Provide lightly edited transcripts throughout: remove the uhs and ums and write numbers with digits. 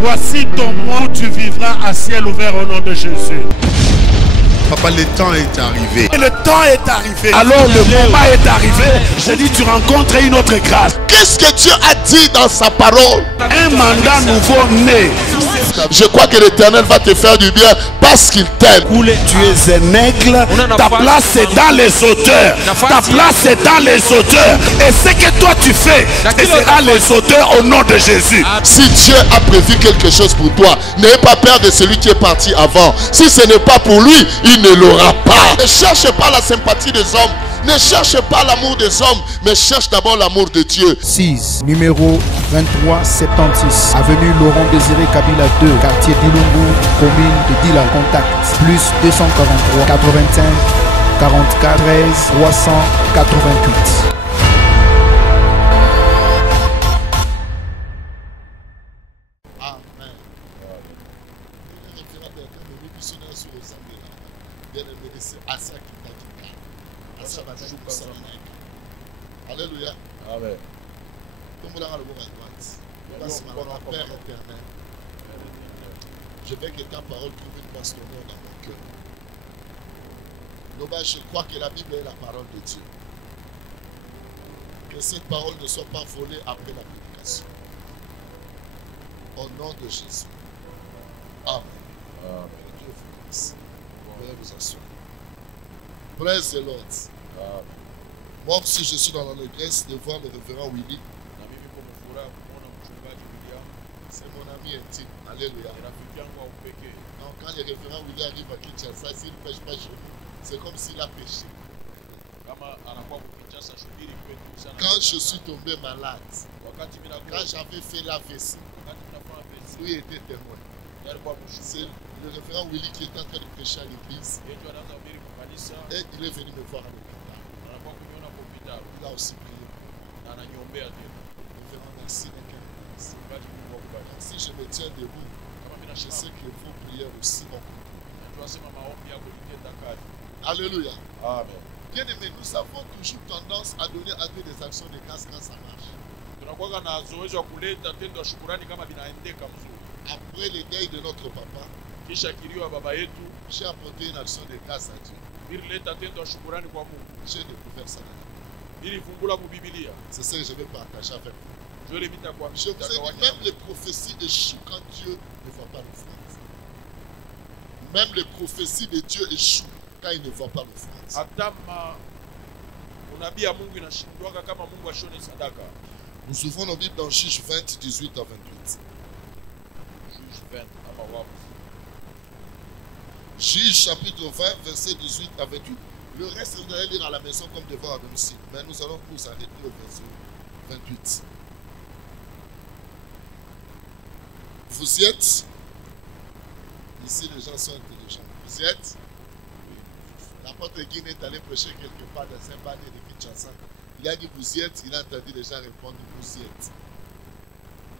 Voici ton mois où tu vivras à ciel ouvert au nom de Jésus. Papa, le temps est arrivé. Et le temps est arrivé. Alors le moment est arrivé. J'ai dit, tu rencontres une autre grâce. Qu'est-ce que Dieu a dit dans sa parole? Un mandat nouveau né. Je crois que l'Éternel va te faire du bien parce qu'il t'aime. Tu es un aigle. Ta place est dans les auteurs. Ta place est dans les auteurs. Et ce que toi tu fais, c'est à les auteurs au nom de Jésus. Si Dieu a prévu quelque chose pour toi, n'aie pas peur de celui qui est parti avant. Si ce n'est pas pour lui, il ne l'aura pas. Ne cherche pas la sympathie des hommes. Ne cherche pas l'amour des hommes, mais cherche d'abord l'amour de Dieu. 6, numéro 2376, avenue Laurent Désiré Kabila 2, quartier d'Ilungu, commune de Dila. Contact plus 243 85 44 13 388. Alléluia. Amen. Père éternel, je veux que ta parole trouve une place d'honneur dans mon cœur. Je crois que la Bible est la parole de Dieu. Que cette parole ne soit pas volée après la prédication. Au nom de Jésus. Amen. Amen. Dieu vous bénisse. Veuillez vous asseoir. Praise the Lord. Amen. Moi aussi, je suis dans l'allégresse de voir le révérend Willy. C'est mon ami intime. Alléluia. Donc, quand le révérend Willy arrive à Kinshasa, s'il ne pêche pas chez nous, c'est comme s'il a péché. Quand je suis tombé malade, quand j'avais fait la vessie, lui était témoin. C'est le révérend Willy qui est en train de prêcher à l'église. Et il est venu me voir à l'hôpital. Il a aussi prié. Révérend, merci. Si je me tiens debout, je sais que vos prières aussi ont. Alléluia. Amen. Bien aimé, nous avons toujours tendance à donner à Dieu des actions de grâce quand ça marche. Après le deuil de notre papa, j'ai apporté une action de grâce à Dieu. J'ai découvert ça. C'est ce que je vais partager avec vous. Je vous ai dit, même les prophéties échouent quand Dieu ne voit pas l'offrande. Même les prophéties de Dieu échouent quand il ne voit pas l'offrande. Nous ouvrons nos Bibles dans Juge 20, 18 à 28. Juge chapitre 20, verset 18 à 28. Le reste, vous allez lire à la maison comme devant à domicile. Mais nous allons nous arrêter au verset 28. Vous y êtes? Ici, les gens sont intelligents. Vous y êtes? L'apôtre Guine est allé prêcher quelque part dans un balai de Kinshasa. Il a dit vous y êtes? Il a entendu les gens répondre vous y êtes.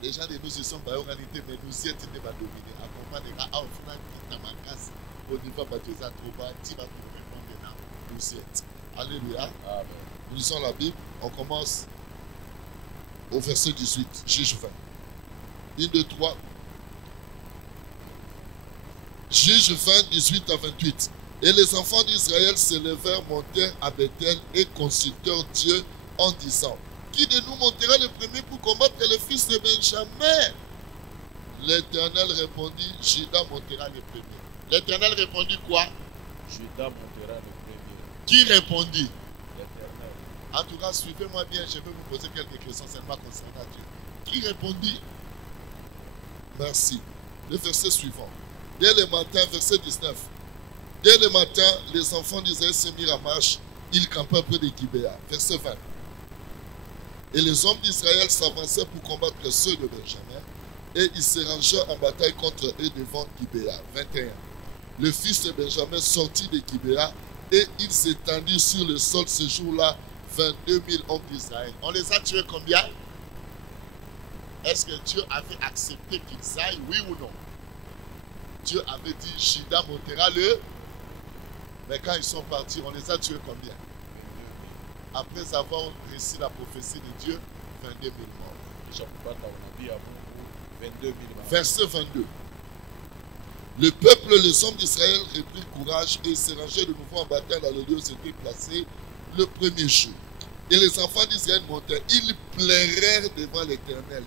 Les gens de nous se sont pas organisés, mais nous y êtes, ne va dominer. Accompagnez à offrir ta macasse au niveau de Baptisa Trouba, tu vas nous répondre là. Vous y êtes. Alléluia. Amen. Nous lisons la Bible. On commence au verset 18, Juge 20. 1, 2, 3. Juge 20, 18 à 28. Et les enfants d'Israël se levèrent, montèrent à Bethel et consultèrent Dieu en disant, qui de nous montera le premier pour combattre le fils de Benjamin? L'Éternel répondit, Juda montera le premier. L'Éternel répondit quoi? Juda montera le premier. Qui répondit? L'Éternel. En tout cas, suivez-moi bien, je vais vous poser quelques questions seulement concernant Dieu. Qui répondit? Merci. Le verset suivant. Dès le matin, verset 19. Dès le matin, les enfants d'Israël se mirent en marche. Ils campaient près de Gibéa. Verset 20. Et les hommes d'Israël s'avançaient pour combattre ceux de Benjamin. Et ils se rangèrent en bataille contre eux devant Gibéa. 21. Le fils de Benjamin sortit de Gibéa et ils s'étendirent sur le sol ce jour-là 22 000 hommes d'Israël. On les a tués combien? Est-ce que Dieu avait accepté qu'ils aillent, oui ou non? Dieu avait dit, Juda montera le... Mais quand ils sont partis, on les a tués combien? Après avoir réussi la prophétie de Dieu, 22 000 morts. 22 000 balles. Verset 22. Le peuple, les hommes d'Israël reprirent courage et se rangeaient de nouveau en bataille dans le lieu où s'était placé le premier jour. Et les enfants d'Israël montèrent. Ils pleurèrent devant l'Éternel.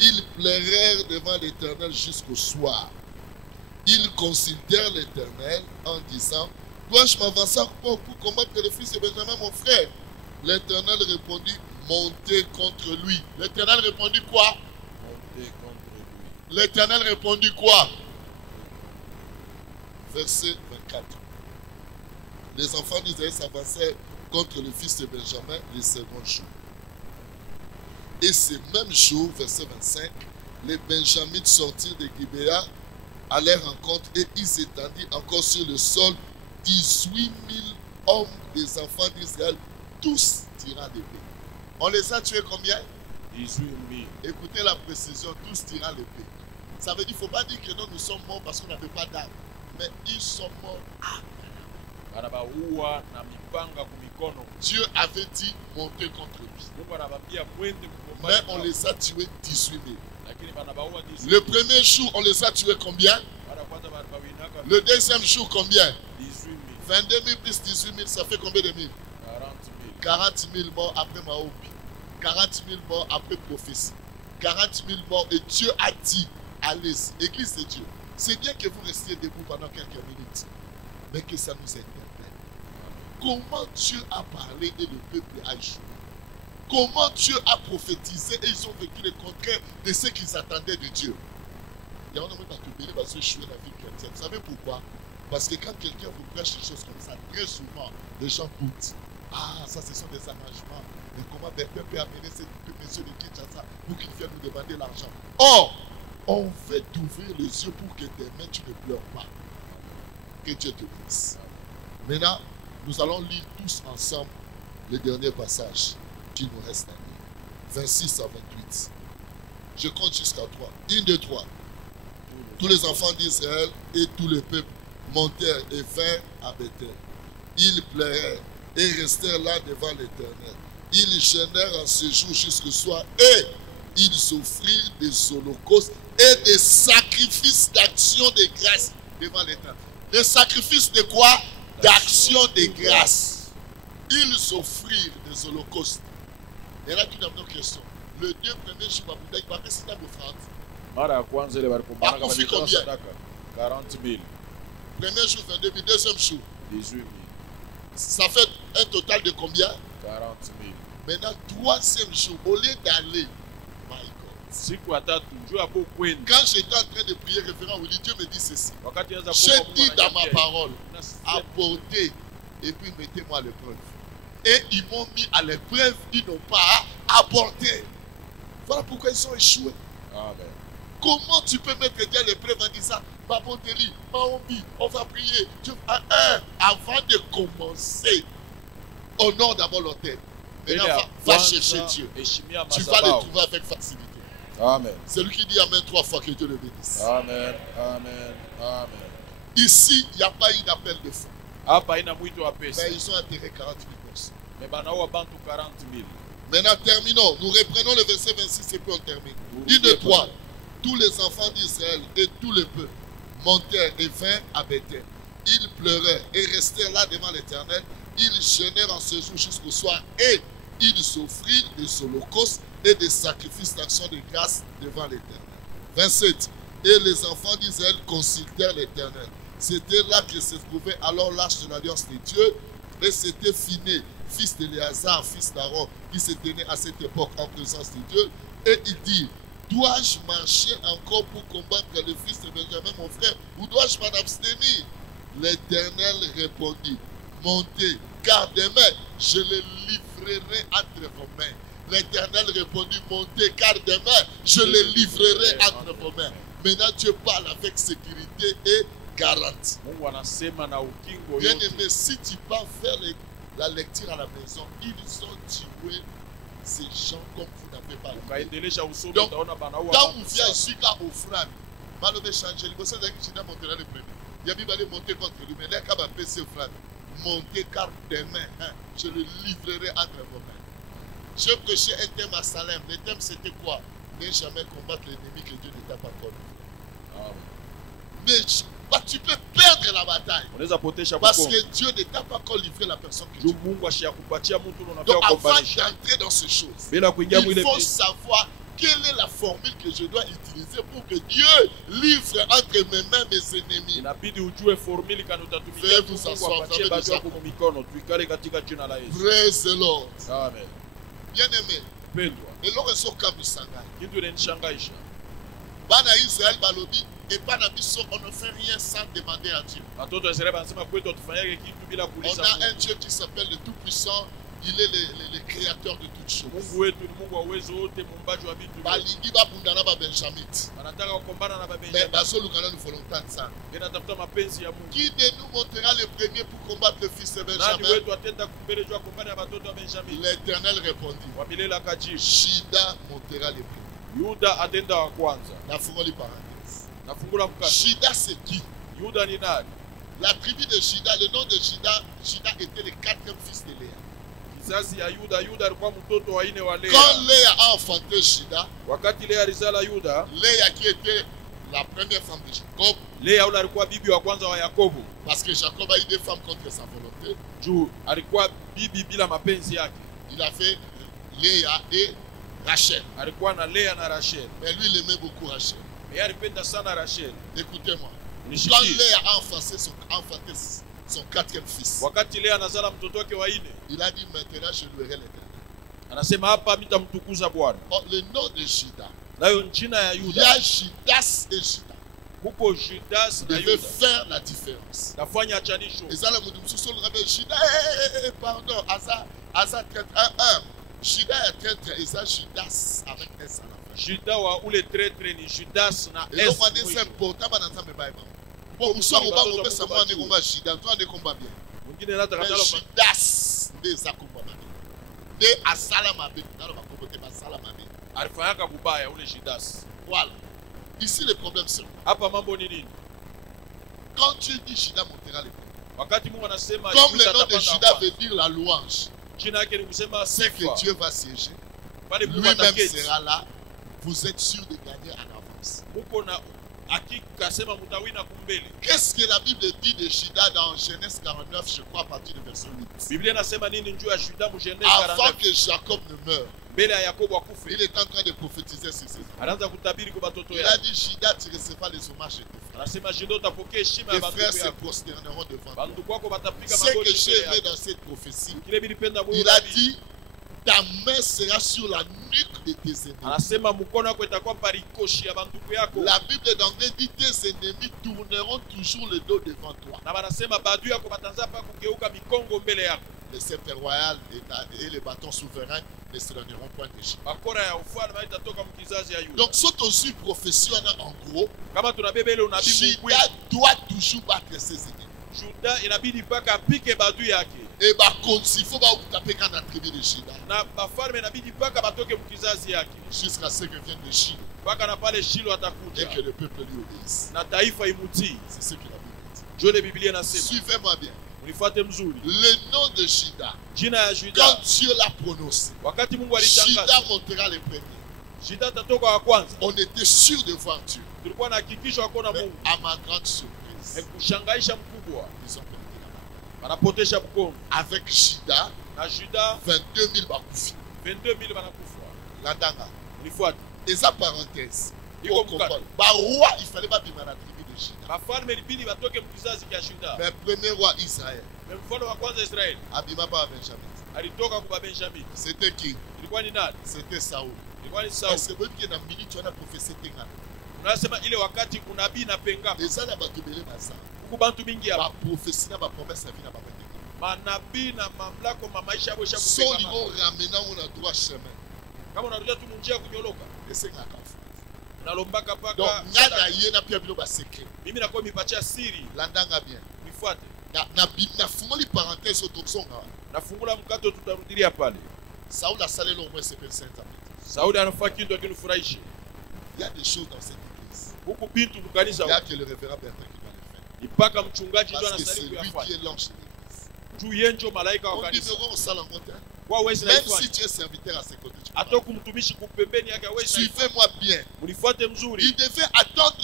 Ils pleurèrent devant l'Éternel jusqu'au soir. Ils consultèrent l'Éternel en disant: dois-je m'avancer encore pour combattre le fils de Benjamin, mon frère? L'Éternel répondit: montez contre lui. L'Éternel répondit quoi? Montez contre lui. L'Éternel répondit quoi? Verset 24. Les enfants d'Israël s'avançaient contre le fils de Benjamin le second jour. Et ce même jour, verset 25, les Benjamites sortirent de Gibéa à leur rencontre et ils étendirent encore sur le sol 18 000 hommes des enfants d'Israël, tous tirant l'épée. On les a tués combien? 18 000. Écoutez la précision, tous tirant l'épée. Ça veut dire qu'il ne faut pas dire que nous sommes morts parce qu'on n'avait pas d'armes. Mais ils sont morts. Dieu avait dit monter contre lui. Mais on les a tués 18 000. Le premier jour, on les a tués combien? Le deuxième jour, combien? 22 000 plus 18 000, ça fait combien de mille? 40 000 morts après Mahobi. 40 000 morts après prophétie. 40 000 morts et Dieu a dit, allez, Église de Dieu, c'est bien que vous restiez debout pendant quelques minutes, mais que ça nous interpelle. Comment Dieu a parlé et le peuple a joué? Comment Dieu a prophétisé et ils ont vécu le contraire de ce qu'ils attendaient de Dieu? Il y a un homme qui va se jouer la vie chrétienne. Vous savez pourquoi? Parce que quand quelqu'un vous prêche des choses comme ça, très souvent, les gens doutent. Ah, ça, ce sont des arrangements. Mais comment Bertin peut amener ces messieurs de Kinshasa pour qu'ils viennent nous demander l'argent? Or, on veut t'ouvrir les yeux pour que demain tu ne pleures pas. Que Dieu te bénisse. Maintenant, nous allons lire tous ensemble le dernier passage qui nous reste à lire. 26 à 28. Je compte jusqu'à 3. 1, 2, 3. Tous les enfants d'Israël et tout le peuple montèrent et vinrent à Bethel. Ils pleurèrent et restèrent là devant l'Éternel. Ils gênèrent en ce jour jusqu'au soir et ils offrirent des holocaustes et des sacrifices d'action de grâce devant l'Éternel. Des sacrifices de quoi? D'action de grâce. Ils offrirent des holocaustes. Et là, tu as une question. Le 2 premiers jours, il va passer dans l'offrande. Mara ya kwanza ile walikumbana kama Bakufi ilikuwa combien? sadaka 40 000, Premier jour, 22 000. Deuxième jour. 18 000, Ça fait un total de combien? 40 000. Maintenant, troisième jour, au lieu d'aller, my God. Siku ya tatu juu hapo kwenda. Quand j'étais en train de prier, révérend Willy, Dieu me dit ceci. Wakati anza J'ai kuomba dit Mungu dans ma ananiambia, parole, unasema, apportez et puis mettez-moi à l'épreuve. Et ils m'ont mis à l'épreuve, ils n'ont pas apporté. Voilà pourquoi ils sont échoués. Amen. Comment tu peux mettre Dieu à l'épreuve en disant, Baboteli, Maombi, on va prier. Avant de commencer, honore d'abord l'autel. Mbele Maintenant, ya va kwanza, chercher Dieu. heshimia Tu vas le madhabahu. trouver avec facilité. Amen. C'est lui qui dit Amen 3 fois, que Dieu le bénisse. Amen. Amen. Amen. Ici, il n'y a pas eu d'appel de fond. Hapa haina mwito wa pesa. Mais ils ont enterré 40 000 personnes. Mais banaua bantu 40 000. Maintenant, terminons. Nous reprenons le verset 26 et puis on termine. 1, 2, 3. Tous les enfants d'Israël et tout le peuple montèrent et vinrent à Bethel. Ils pleurèrent et restèrent là devant l'Éternel. Ils jeûnèrent en ce jour jusqu'au soir et ils offrirent des holocaustes et des sacrifices d'action de grâce devant l'Éternel. 27. Et les enfants d'Israël consultèrent l'Éternel. C'était là que se trouvait alors l'arche de l'alliance de Dieu. Et c'était Phiné, fils d'Éléazar, fils d'Aaron, qui se tenait à cette époque en présence de Dieu. Et il dit, dois-je marcher encore pour combattre le fils de Benjamin, mon frère, ou dois-je m'en abstenir? L'Éternel répondit, montez, car demain je les livrerai entre vos mains. L'Éternel répondit, montez, car demain je les livrerai entre vos mains. Maintenant Dieu parle avec sécurité et garantie. Mungu anasema na ukingo Bien yote. aimé, si tu pars faire la lecture à la maison, ils ont tué ces gens comme vous n'avez pas vu. Ukaendelesha usomi Donc, utaona banaua Quand bantu vous venez sana. ici, quand offrande, malheureusement, changer, vous savez que je dois monter là le premier. Il y a bien allé monter contre lui, mais là, quand vous faites offrande, montez car demain, je le livrerai entre vos mains. Je prêchais un thème à Salem. Le thème c'était quoi? Ne jamais combattre l'ennemi que Dieu ne t'a pas connu. Amen. Mais tu peux perdre la bataille. Unaweza potesha Parce bukongo. que Dieu ne t'a pas encore livré la personne que Juu tu veux. Mungu ashakupatia mtu Donc unafaa avant kumbanisha. d'entrer dans ces choses, Bila kuingia il mwile faut vitu. savoir quelle est la formule que je dois utiliser pour que Dieu livre entre mes mains mes ennemis. Inabidi ujue formuli kana utatumikia Veuillez tu vous Mungu asseoir, apatie fermez bado les yako mu mikono. Tuikale katika jina la Yesu. Praise the Lord. Amen. Bien-aimé, Pendwa. et l'on est sur Kamisanga. Kitu inanishangaisha. Bana Israël balobi et bana biso, on ne fait rien sans demander à Dieu. Watoto wa Israeli wanasema kwetu tufanyage kitu bila On kuuliza a un Mungu. Dieu qui s'appelle le Tout-Puissant. Il est le créateur de toutes choses. Mungu wetu ni Mungu wa uwezo wote, muumbaji wa vitu vyote. Balingi babundana ba Benjamite. Wanataka kukombana na Mais Benjamin. bazolukana ni volonté de ça. Inatafuta mapenzi ya Mungu. Qui de nous montrera le premier pour combattre le fils de Nani Benjamin? wetu atenda kumbele juu ya kukombana na watoto wa Benjamin? L'Éternel répondit. Wa milele akajibu. Shida montera le premier. Yuda atenda wa kwanza. Nafungoli parenthèse. Nafungula mkate. Shida c'est qui? Yuda ni nani? La tribu de Shida, le nom de Shida, Shida était le quatrième fils de Léa. Kizazi ya Yuda, Yuda alikuwa mtoto wa ine wa Lea. Quand Léa a enfanté Shida, Wakati Lea alizala Yuda, Léa qui était la première femme de Jacob, Lea ule alikuwa bibi wa kwanza wa Yakobo. parce que Jacob a eu des femmes contre sa volonté, Juu alikuwa bibi bila mapenzi yake. il a fait Léa et Rachel. Alikuwa na Lea na Rachel. Mais lui, il aimait beaucoup Rachel. Mais alipenda sana Rachel. Écoutez-moi. Quand Nishikie. Léa a enfanté son quatrième fils, Wakati Lea anazala mtoto wake wa ine, il a dit maintenant je louerai l'Éternel. anasema hapa mitamtukuza Bwana. Or, le nom de Shida, Nayo jina ya il y Yuda, a Judas et Shida. huko Judas na Devait Yuda. faire la différence. Nafanya achanisho. Et ça, le monde sous le rappelle Shida, pardon, Asa traître, Shida est traître, et ça, Judas avec S à la fin. Juda wa ule tretre ni Judas na Et donc, S. on est mwisho. important, on a bon, nous sommes au bas, on peut savoir, on est combat Shida, toi, on est combat bien. Mwingine anataka Mais tala Judas, des combat bien. Des Asalamabe, dans le combat, Asalamabe. alifanyaka kubaya ule Judas. Voilà. Ici, le problème, c'est Hapa mambo ni nini? quand tu dis Shida montera les problèmes. Wakati Mungu anasema Comme Yuda le nom de atapanda Shida kwanza, veut dire la louange, jina yake ni kusema c'est que sifa. Dieu va siéger. Pale Mungu Lui-même ataketi. sera là. Vous êtes sûr de gagner en avance. Muko na hakika sema mtawina kumbele. Qu'est-ce que la Bible dit de Shida dans Genèse 49, je crois, à partir du verset 8? Biblia inasema nini juu ya Juda mu Genèse Avant 49? que Jacob ne meure, Mbele ya Yakobo il akufe. est en train de prophétiser sur ses enfants. Anaanza kutabiri kwa watoto Il a yake. dit, Shida, tu recevras les hommages de tes frères. Anasema Juda utapokea heshima ya Tes frères bandugu se yako. prosterneront devant toi. Bandugu wako watapiga Ce que magoti j'ai mbele aimé yako. dans cette prophétie, Kile bilipenda Mungu il a nabii. dit, ta main sera sur la nuque de tes ennemis. Anasema mkono wako itakuwa parikoshi ya bandugu yako. La Bible d'anglais dit, tes ennemis tourneront toujours le dos devant toi. Na banasema badu yako batanza pa kugeuka mikongo mbele yako. Le sceptre royal et les bâtons souverains ne se donneront point de chine. Bakora ya ufalme itatoka mkizazi ya Yuda. Donc, saute aussi prophétie, en gros, Kama tunabeba ile unabii Mungu. Shida doit toujours battre ses ennemis. Juda inabidi mpaka apike badu yake. Et bah, il faut pas taper quand la tribu de Shida. Na bafalme inabidi mpaka batoke mkizazi yake. Jusqu'à ce que vienne de Chine Mpaka na pale Shilo et atakuja. que le peuple lui obéisse. Na taifa imutii. C'est ce que la Bible dit. Jole Biblia inasema. Suivez-moi bien. Unifuate mzuri. Le nom de Shida, Jina ya quand Juda. Dieu l'a prononcé, Wakati Mungu Shida alitangaza. montera les premiers. Shida tatoka wa kwanza. On était sûr de voir Dieu. Tulikuwa na hakikisho hakuna Mais Mungu. à ma grande surprise, Kushangaisha mkubwa. ils ont perdu la bataille. Wanapotesha mkono. Avec Shida, Na Juda 22 000 bakoufi. 22,000 wanakufa. Landanga. Unifuate. Et ça, parenthèse. Il Pour faut comprendre. Bah, roi, il fallait pas bimana la tribu de Shida. Bafalme ilibidi batoke mkizazi cha Juda. Mais premier roi Israël, Na mfalme wa kwanza Israeli Abima pas Benjamin. alitoka kwa Benjamin. C'était qui? Ilikuwa ni nani? C'était Saoul. Ilikuwa ni Saul. Parce que même qu'il y a une minute, tu as prophétie. Unasema ile wakati unabii na penga. Les gens là-bas, tu me ça. Huku bantu mingi hapa. La prophétie, la promesse, ça vient là-bas. Manabii na mamlaka ma maisha yao Son shakupenga. niveau ramenant on a droit chemin. Kama unarudia tu njia kunyoloka. Et c'est la kafu. Unalombaka paka. Donc, nada yena pia bilo ba secret. Mimi nakuwa mipatia siri. Landanga bien. Nifuate. Na fumoli parenthèse au toxonga. Nafungula mkato tutarudilia pale. Saoul a salé au moins 55 ans. Sauli anafaa kitu akinufurahishe. Il y a des choses dans cette église. Huku bintu mkanisa. Il y a que le révérend Bertrand qui doit les faire. Ipaka mchungaji ndio Parce que c'est anastahili lui qui kuyafanya. est l'ange de l'église. Juu yenjo malaika wa On dit kanisa. au salle en montagne. Kwa wewe Même si sinaifanya. tu es serviteur à ses côtés, tu atoku mtumishi kupembeni yake hawezi. Suivez-moi bien. Mlifuate mzuri. Il devait attendre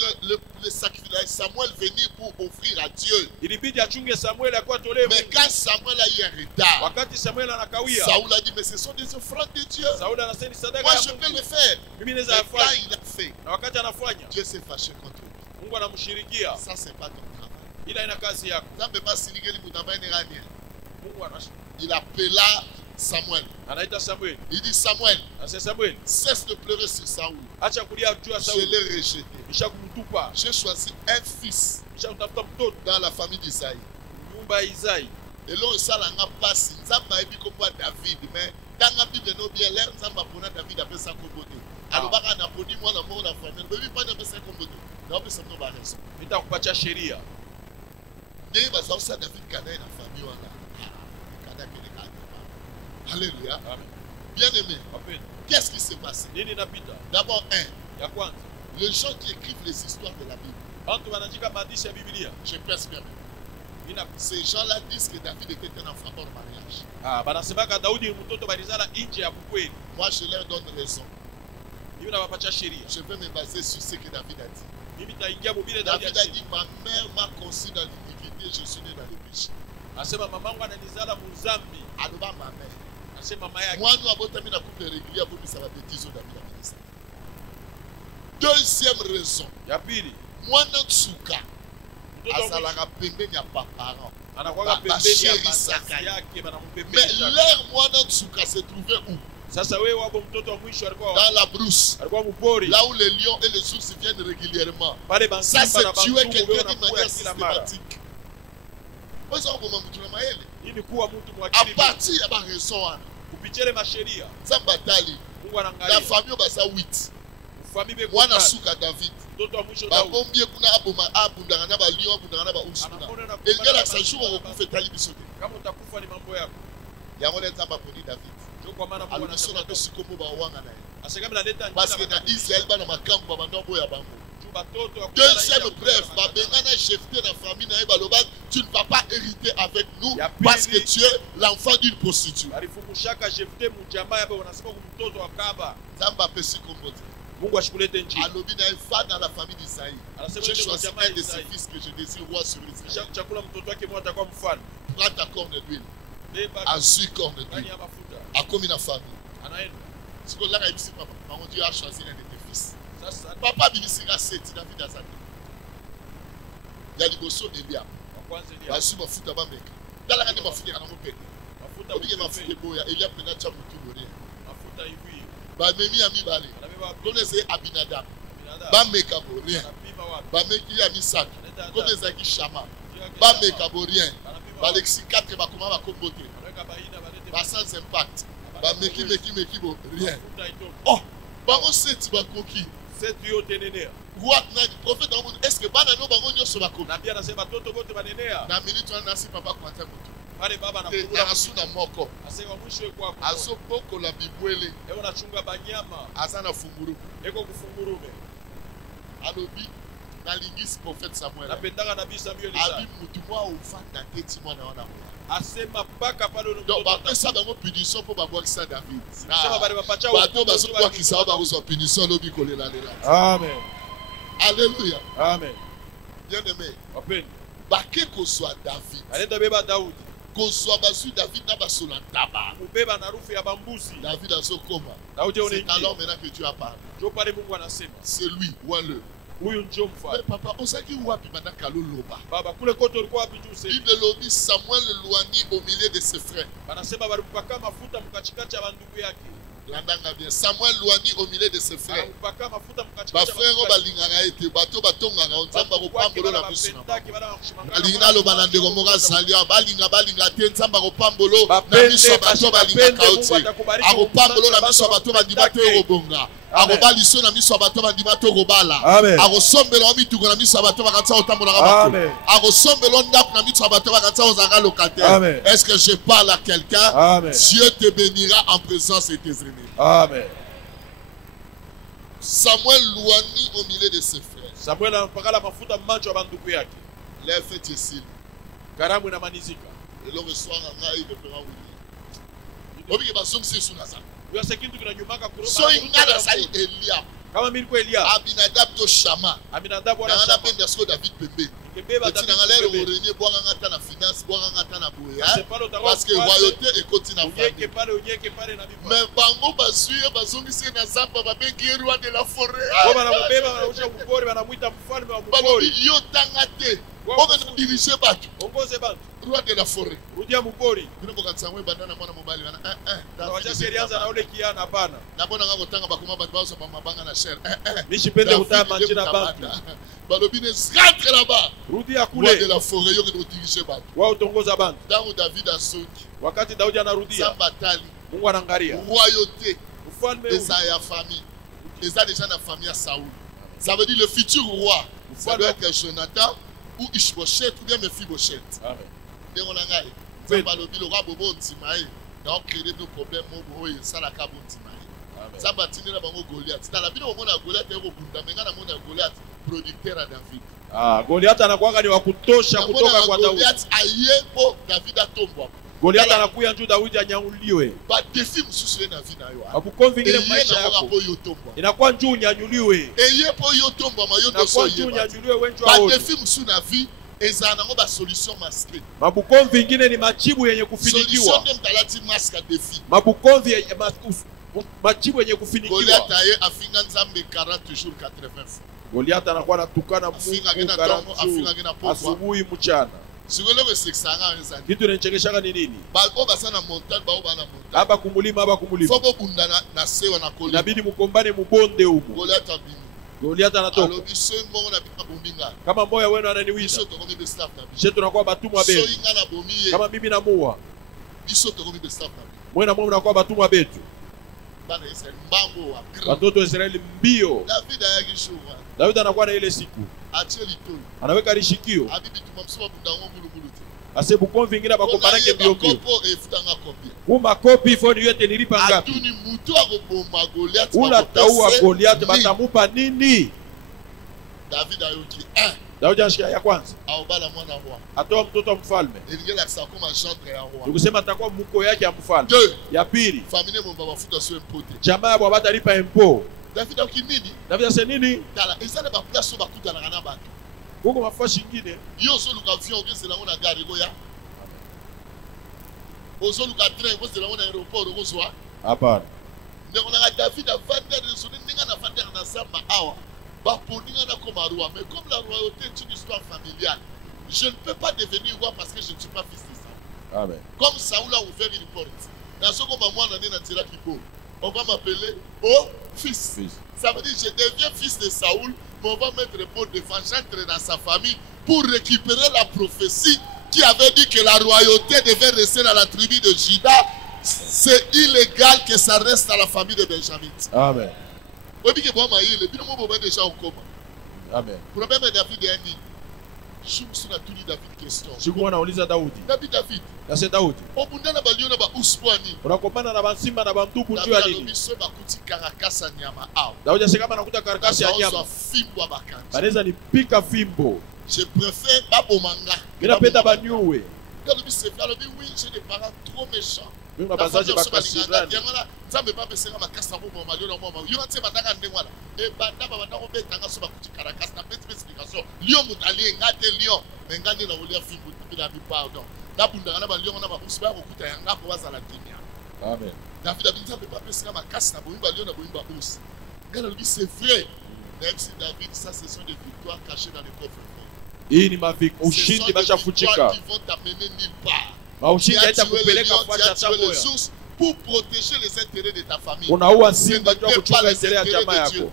le sacrifice Samuel venir pour offrir à Dieu. Ilibidi achunge Samuel akwa tolee. Mais quand Samuel a eu un retard, wakati Samuel anakawia, Saoul a dit mais ce sont des offrandes de Dieu. Saul anasema sadaka. Moi je peux le faire. Mimi naweza Quand kufanya. il a fait, Na wakati anafanya, Dieu s'est fâché contre lui. Mungu anamshirikia. Ça c'est pas ton travail. Ila ina kazi yako. Nzambe basilingeli mutu abayini rien. Mungu Il appela Samuel. anaita Samuel. Il dit Samuel, Asa Samuel, cesse de pleurer sur Saoul. acha kulia juu ya Je Saul. l'ai rejeté. Kisha kumtupa. J'ai choisi un fils Kisha kutafuta mtoto dans la famille d'Isaïe. nyumba ya Isai. Et là, ça l'a passé. Nzamba ebi kombo David, mais dans la Bible no bien l'air Nzamba pona David appelle ça kombote. Alors baka na poni moi na mort la famille. Mais pas na ça kombote. Na on peut ça ba raison. Nitakupatia sheria. Ndiye baza usa David kana na famille wana. Kana kile kana. Alléluia. Amen. Bien-aimé, Wapenda. qu'est-ce qui s'est passé? Nini inapita? D'abord, Ya kwanza, les gens qui écrivent les histoires de la Bible, watu wanaandika maandishi ya Biblia. je pense bien. Ces gens-là disent que David était un enfant hors mariage. Banasemaka Daudi ni mtoto balizala nje ya bukweli. Moi, je leur donne raison. Mimi nawapatia sheria. Je vais me baser sur ce que David a dit. Mimi taingia mubile Daudi David a alisema. dit, ma mère m'a conçu dans l'iniquité, je suis né dans le péché. Asema mamangu ananizala muzambi. Aloba ma mère. Asema mama yake. Moi, nous avons terminé la couple régulière pour nous ça va bêtiser David a dit ça. Deuxième raison. Ya pili, Moi, Natsuka, mtoto azalaka pembeni ya parents. anakuwa pembeni ya basherisaka bazazi yake Mais banampembeni. leur moi Natsuka se trouvait où? Sasa wewe wabo mtoto wa mwisho alikuwa Dans la brousse. alikuwa mpori. Là où les lions et les ours viennent régulièrement. Pale Ça, bansimba c'est na tuer bantumu quelqu'un wewe d'une unakuwa manière kila mara. systématique. Moi, ça, on va me maele. Hii ni kuwa mtu À mwakili partir ya raison wana. kupitia ile masheria. Zambatali. Mungu La anaangalia. famille basa 8. Famille beko. Mwana suka David. Mtoto wa mwisho Daudi. Babombie kuna abundanga na ba lion abundanga na ba ours kuna. Engela sa jour okufa etali biso te. Kama utakufa ni mambo yako. Yango leta baponi David. Ndio kwa maana Mungu Alobiso na anasema pesi kombo ba wanga na ye. asekama naleta Parce que na Israël bana makambo ba ndo boya bango. batoto wa Deuxième preuve, babengana Jephthé na famille na ye baloba, tu ne vas pas hériter avec nous Ya parce pili. que tu es l'enfant d'une prostituée. alifumushaka Jephthé mjamaa yake wanasema mtoto wa kaba. Nzamba pesi kombo te. Mungu ashikulete nchi. Alobi na ye va dans la famille d'Isaïe. Anasema J'ai ndio choisi jamaa un de ses Isaïe. fils que je désire roi sur Israël. Chakula mtoto wake mmoja atakuwa mfano. Prends ta corne d'huile. Beba Azui corne ndani d'huile. ya mafuta. Akomi na famille. Anaenda. Si vous l'avez dit, papa, maman Dieu a choisi l'un de tes fils. Sasa Papa bimisika seti David azali. Ya liboso Elia. wa kwanza ni Basu mafuta bameka. Dala kani mafuta kana mopete. mafuta Obike mafuta boya Elia pena cha mutu lori. mafuta hivi. Ba memi ya mibale. Anabeba Koneze Abinadab. binadamu. Bameka bo rien. Anapima wapi? Bameki ya misaka. Analeta Koneze ki shama. Anapima Bameka bo rien. wapi? Balexi 4 bakoma bakombote. Anaweka baina balete Ba sans impact. Bameki meki bo rien. mafuta itoke. Oh, bango seti bakoki. Setu yote nenea. What na prophète Amoun, est-ce que bana no bango nyoso bakoki? Nabii anasema watoto wote banenea. Na minute wana nasi papa kwa ta mutu. Pale baba Te anakula asuna moko. asema mwisho kwa kwa. Azo boko la bibwele. Leo anachunga banyama. Azana funguru. Eko kufungurume. Alobi na lingisi prophète Samuel. Napendanga nabii Samuel Abi sana. mutu mwa ufanda teti mwana wana. Asema paka pale Donc ba pesa bango punition pour babwa kisa David. Sema bale bapacha Bato bazo kwa kisa ba ko punition lobi kolela lela. Amen. Alléluia. Amen. Bien-aimé. Wapeni. Bake ko soit David. Alenda beba Daudi. Ko soit basu David na basola taba. Kubeba na harufu ya bambuzi. David azokoma. Daudi C'est alors aone. maintenant que Dieu a parlé. Jo pale Mungu anasema. C'est lui, ouan-le. Huyu ndio Mais mfalme. papa, osaki wapi bandaka loloba. Baba kule kote ulikuwa wapi tu sasa? Bible lobi Samuel loigné au milieu de ses frères. Anasema balipaka mafuta mkachikacha ya bandugu yake. Landanga bien. Samuel loigné au milieu de ses frères. Alipaka mafuta Ba mkachikacha. frère o balingaka ete bato batongaka nzamba kopambola na miso na bango. Alingina alingi naloba na ndeko moko asalia balinga te nzamba akopambolo na miso ya bato balingaka yo te akopambolo na miso ya bato bandima te okobonga akobaliso na miso ya bato bandima te okobala akosombela yo mituko na miso ya bato bakanisa kotambolaka bato akosombela ndako na miso ya bato bakanisa kozalaka locataire. Est-ce que je parle à quelqu'un? Dieu te bénira en présence de tes ennemis. Amen. Samuel loigné au milieu de ses frères. Samuel anapakala mafuta mmanjo wa bandugu yake. Les fêtes ici. Karamu inamalizika. Et le soir, il ne fera oui. Obi ke basong se suna sa. soki nga nazali Eliab kama mimi niko Elia Abinadab to Shama Aminadabu wana nanga Shama napenda siko David pembe kebeba eti nanga lero orenye bwanga ngata na finance bwanga ngata na boya parce que royauté ekoti na unyeke famille pale na bibi mais bango basuye bazongisi na zamba babengi ye roi de la forêt kwa bana mbeba wanausha mkori wanamuita mfalme wa mkori balobi yo tanga te oke na dirige bato ongoze bantu roi de la forêt rudia mkori bino bokanisa mwe bandana mwana mobali wana wacha serianza na ule kiana hapana nabona nga kotanga bakoma bato bazo mabanga na cher nishipende kutama njina bantu balobi ne rentre là-bas rudia roi de kule la forêt yo ke na dirige bato wao tongoza bantu tango David asoki wakati Daudi anarudia Samba tali Mungu anaangalia royauté ufalme et ça ya famille et ça déjà na famille à Saoul ça veut dire le futur roi ça doit être Jonathan ou Ishbosheth ou bien Mephibosheth amen ndeko na ngai nzambe alobi lokola bobo ntima ye naokrede no problème moko oyo esalaka bontima ye nzambe atindela bango Goliath tala bino omona Goliath ekobunda me nga namona Goliath producteur ya David Goliath anakuwa ni wa kutosha kutoka kwa Daudi Goliath aye po David atombwa Goliath anakuya njoo Daudi anyanyuliwe ba défi mususu ye na vie na yo abukomvi ngine maisha yako po yo tombwa inakuwa njoo unyanyuliwe eye po yo tombwa ma yo inakuwa doso njoo ye unyanyuliwe wenjo ba wote défi mususu na vie ezala nango ba solution masquée mabukomvi ingine ni majibu yenye solution kufinikiwa nde mtalati masque à défi mabukomvi majibu yenye Goliath kufinikiwa aye afinga nzambe 40 jours 80 fois Goliath anakuwa anatukana Afinga Mungu gina tongo, afinga gina pokwa. asubuhi mchana sikoloko esekisanga ezali kitu inachekeshaka ni nini bao basa na montagne bao bana montagne hapa kumulima hapa kumulima fo bobunda na sewa na kolima inabidi mukombane mubonde huko Goliath abimi Goliath anatoka alobi soki mbongo na bina bombinga kama moya wenu ananiwinda biso tokomi beslav na biso je tunakuwa batumwa betu soki nga na bomi ye kama mimi namuwa biso tokomi beslav na biso mwena mwe mnakuwa batumwa betu bana Israeli mbango wa grand watoto wa Israeli mbio David ayaki shura Daudi anakuwa na ile siku atie litoyi anaweka lishikio abibi tuma mso babunda ngo mbulubulu te ase bukomvi ingine bakombanake mbio mbio kopo efutanga combien kuma kopi foni yote nilipa ngapi atuni mutu akoboma Goliath ula taua Goliath ni. batamupa nini David ayoki Daudi anashika ya kwanza aobala mwana roi atoa mtoto wa mfalme elingelakisa koma gendre ya roi nikusema atakuwa mko yake ya mfalme deux ya pili famille momba bafuta so impote jamaa yabo batalipa impo David ayoki nini David ase nini tala eza na baplace oyo bakutanaka na bato huko mafashi ingine yo ozoluka avion okozela yango na gare ekoya ozoluka train okozela yango na aéroport okozwa hapana ndeko nanga David avandere soni ndenge na vandere na zamba awa baponinga na koma roi mais comme la royauté est une histoire familiale je ne peux pas devenir roi parce que je ne suis pas fils de Saül amen comme Saül a ouvert une porte nazokoma mwana nde na nzela kibo on va m'appeler oh fils ça veut dire je deviens fils de Saül mais on va mettre pour devant j'entre dans sa famille pour récupérer la prophétie qui avait dit que la royauté devait rester dans la tribu de Juda. C'est illégal que ça reste à la famille de Benjamin. amen Oui, que moi, il est bien déjà au coma. amen Problème de David est dit. Je me suis dit David question. siku anauliza Daudi David. nase Daudi Au bout d'un balio na ba uswani. unakombana na bansimba na bantubu njoo ya David nini a dit bakuti karakasa nyama au. Daudi ase kama anakuta karakasi ya nyama Fimbo bakanja. anaweza nipika fimbo Je préfère babomanga. mina peta banyuwe David c'est fait oui, j'ai des parents trop méchants. mimi mabazaje bakasirani nzambe bapesenga makasi na bomoma malio na moma yo ntie bandanga ndenge wana ebanda babanda kobetanga so bakuti karakasi na peti explication lion moto alienga te lion me nga nde na kolia fimbu na bi pardon nabundaka na baliongo na bakusi bakokuta yanga po bazala kimia amen David abi nzambe bapesenga makasi na boyimba lion na boyimba osi nga nalobi c'est vrai même si David ça ce sont des victoires cachées dans les coffres hii ni maviki ushindi bashafuchika qui vont t'amener nulle part. ushindi haitakupeleka fasi hata moja pour protéger les intérêts de ta famille. unaua simba jua kuchunga intérêt ya chama yako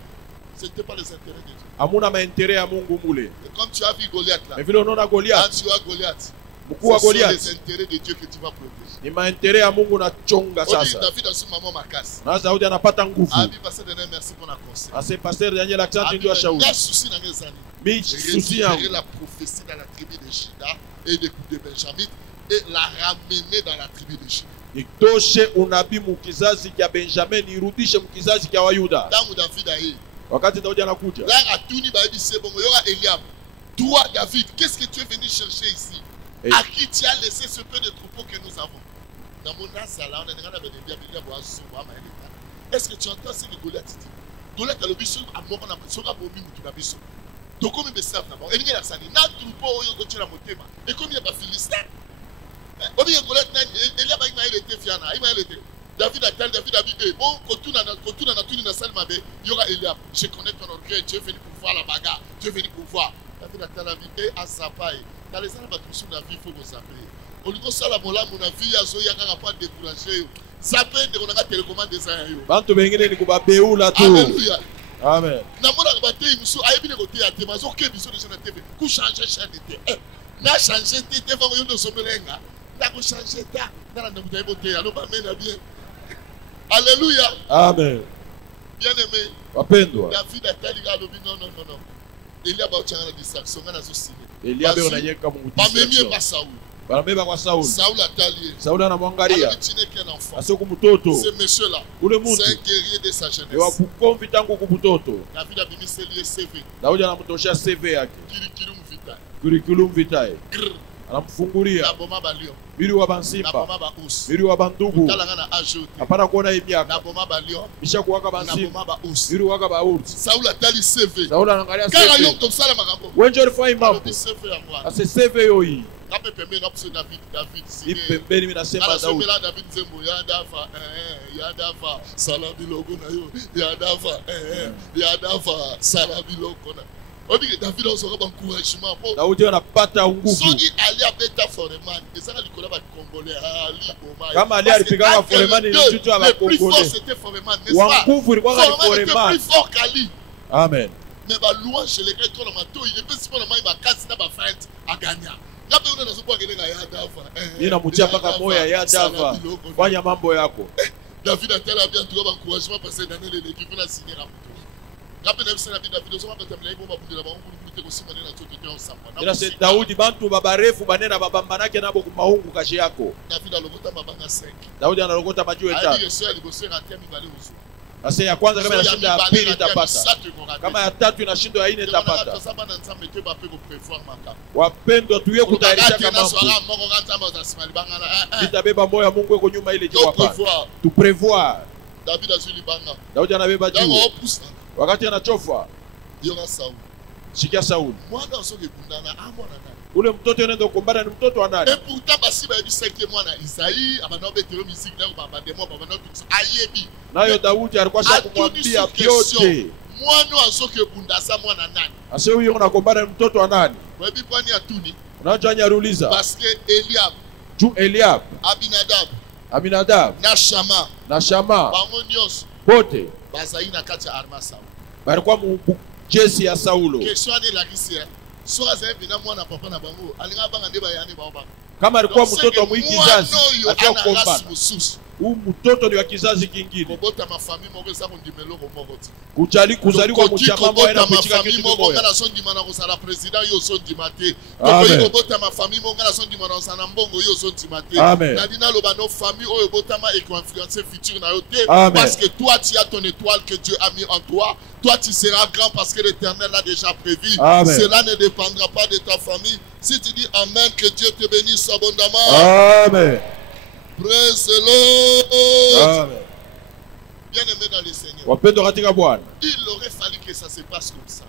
C'était pas les intérêts de Dieu. hamuna maentere ya Mungu mule Et comme tu as vu Goliath là, mais vile unaona quand Goliath tu as Goliath, mkuu wa ce sont Goliath les intérêts de Dieu que tu vas protéger. ni maentere ya Mungu nachonga On dit sasa David a su maman ma casse. na Daudi anapata nguvu Abi passer de merci pour la conseil. ase pasteur Daniel accent Abi ndio ashauri le souci dans les années. mi susi Récupérer yangu la prophétie dans la tribu de Juda et de Benjamin et la ramener dans la tribu de Juda. itoshe unabii mkizazi cha Benjamin irudishe mkizazi cha Wayuda Tangu David aye. wakati Daudi anakuja Là à Touni ba c'est bon yoga Eliab. Toi David, qu'est-ce que tu es venu chercher ici? Et- À qui tu as laissé ce peu de troupeau que nous avons? Dans mon asala on a bien bien boire son Est-ce que tu entends ce que Goliath dit? Goliath a le biso à mort na soka bobi mutu na biso. Donc comme be serve d'abord. Et il y a ça na troupeau oyo ko tira motema. Et comme il y a pas Philistin. Obi Goliath na il y a pas il était fiana, il était. David a dit bon kotuna na tuni na salle mabe, il y aura Eliab. Je connais ton orgueil, tu es venu pour voir la bagarre, tu es venu pour voir. David a dit à Zapai. Dans les années battues la vie, il faut vous appeler. Au lieu de ça, la mola, mon avis, il y a pas découragé. Zapé, on a télécommande des aïeux. Alléluia. Amen. Na mona baté, il nous a bien côté à Témazo, qui est sur la TV. Coup changer chaîne d'été. N'a changé d'été, va vous sommelenga. N'a pas changé ta. Dans la nouvelle beauté, alors pas bien. Alléluia. Amen. Bien aimé. David a dit non. Il y a pas de distraction, on a aussi. Il y a bien un comme pas même pas Saoul. Barameba kwa Saul. Saoul a talié. Saul anamwangalia. Asoko mtoto. Ce monsieur là. Ule mtu. C'est un guerrier de sa jeunesse. Wa kukomvi tangu kubutoto. David a bimisé lié CV. Daudi anamtoshia CV yake. Curriculum vitae. Curriculum vitae. Anamfungulia. Na boma ba lion. Biri wa bansimba. Na boma ba us. Biri wa bandugu. Talanga na ajoute. Hapana kuona hii miaka. Na boma ba lion. Bisha kuwaka bansimba. Na boma ba us. Biri waka ba us. Saoul a tali CV. Saul anaangalia CV. Kama yo comme ça la makambo. Wenjo alifanya mambo. CV ya mwana. Ase CV yo hii. Kape pembeni na puso David Ni pembeni mimi nasema Daudi. Ala David Zembo ya dafa salabi logo na yo ya dafa salabi logo na. Obi David also ba encouragement po. Daudi anapata nguvu. Soki ali abeta foreman, ezana likola ba Congolais ali boma. Kama ali alipiga foreman ni mtu wa Congolais. C'était foreman, n'est-ce pas? Nguvu ilikuwa ni foreman. Plus fort qu'Ali. Amen. Mais ba louange les gars trop na mato, il est pas si pour na ba kasi na ba fight a gagner. Nina mutia mpaka moya ya Java. Fanya mambo yako. David a tellement bien trouvé encouragement parce que dans l'équipe la signer à moto. Rappelez-vous ça David so mapa tamela ibo mabundela ba ngulu kute ko simana na toto tyo samba. Ila se Daudi bantu babarefu banena babambanake nabo ku mahungu kashi yako. David alogota mabanga 5. Daudi analogota majiwe 3. Ali yeso aligosi ratemi bale uzu. Asa ya kwanza kama inashinda ya pili itapata. Kama ya tatu inashinda ya 4 itapata. Wapendwa tuye kutayarisha kama itabeba moyo ya Mungu eko nyuma ile jiwa pa. Tu prévoir. Daudi anabeba juu. Wakati anachofa. Shikia Saul. Ule mtoto anaenda kukumbana ni mtoto wa nani? Et pourtant basi ba yebi 5e mwana Isaïe abanobe tero musique na ba demo ba banobe ayebi. Nayo Daudi alikuwa shakumwambia vyote. Mwana asoke bundasa mwana nani? Ase huyo unakumbana ni mtoto wa nani? Webi kwani atuni? Unajua nyaruliza. Parce que Eliab. Ju Eliab. Aminadab. Na Shama. Bango nyos. Bote. Bazai na kati ya arma Saul. Balikuwa mu jeshi ya Saulo. Question ni la kisia. Soa zebi na mwana papa na bango alinga banga ndeba yani baoba. Kama alikuwa mtoto wa kizazi atia kombana. Huu mtoto ni wa kizazi kingine. Kobota mafami moko sa kundimelo komokoti. Kuzali kwa mchama moja na kuchika kitu kimoja. Na son dimana ko sala president yo son dimate. Ko kobota mafami moko na son dimana ko sana mbongo yo son dimate. Na dina loba no famille oyo botama et ko influencer futur na yo te parce que toi tu as ton étoile que Dieu a mis en toi. Toi tu seras grand parce que l'Éternel l'a déjà prévu. Cela ne dépendra pas de ta famille. Si tu dis amen, que Dieu te bénisse abondamment. Amen. Praise the Lord. Amen. Bien aimé dans le Seigneur. Il aurait fallu que ça se passe comme ça.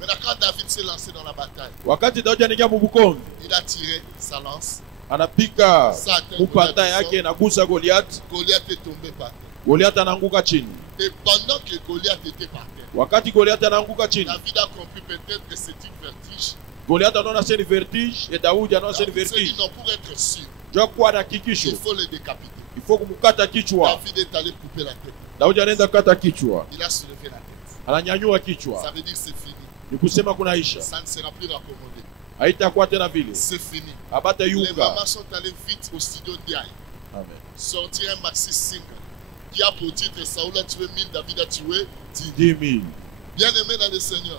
Maintenant quand David s'est lancé dans la bataille, il a tiré sa lance. Anapika mupata yake nagusa Goliath. Goliath est tombé par terre. Goliath anaanguka chini. Et pendant que Goliath était par terre, wakati Goliath anaanguka chini, David a compris peut-être que c'est une vertige. Goliath anaona c'est une vertige et Daudi anaona c'est une vertige. Non, pour être sûr, il faut le décapiter. Il faut kumkata kichwa. David est allé couper la tête. Daudi anaenda kata kichwa. Il a soulevé la tête. Ananyanyua kichwa. Ça veut dire c'est fini. Ni kusema kunaisha. Ça ne sera plus raccommodé. Haitakuwa tena vile. C'est fini. Abata yunga. Les mamans sont allées vite au studio Diaye. Amen. Sortir un maxi single qui a pour titre Saoul a tué 1000, David a tué 10 000. Bien aimé dans le Seigneur.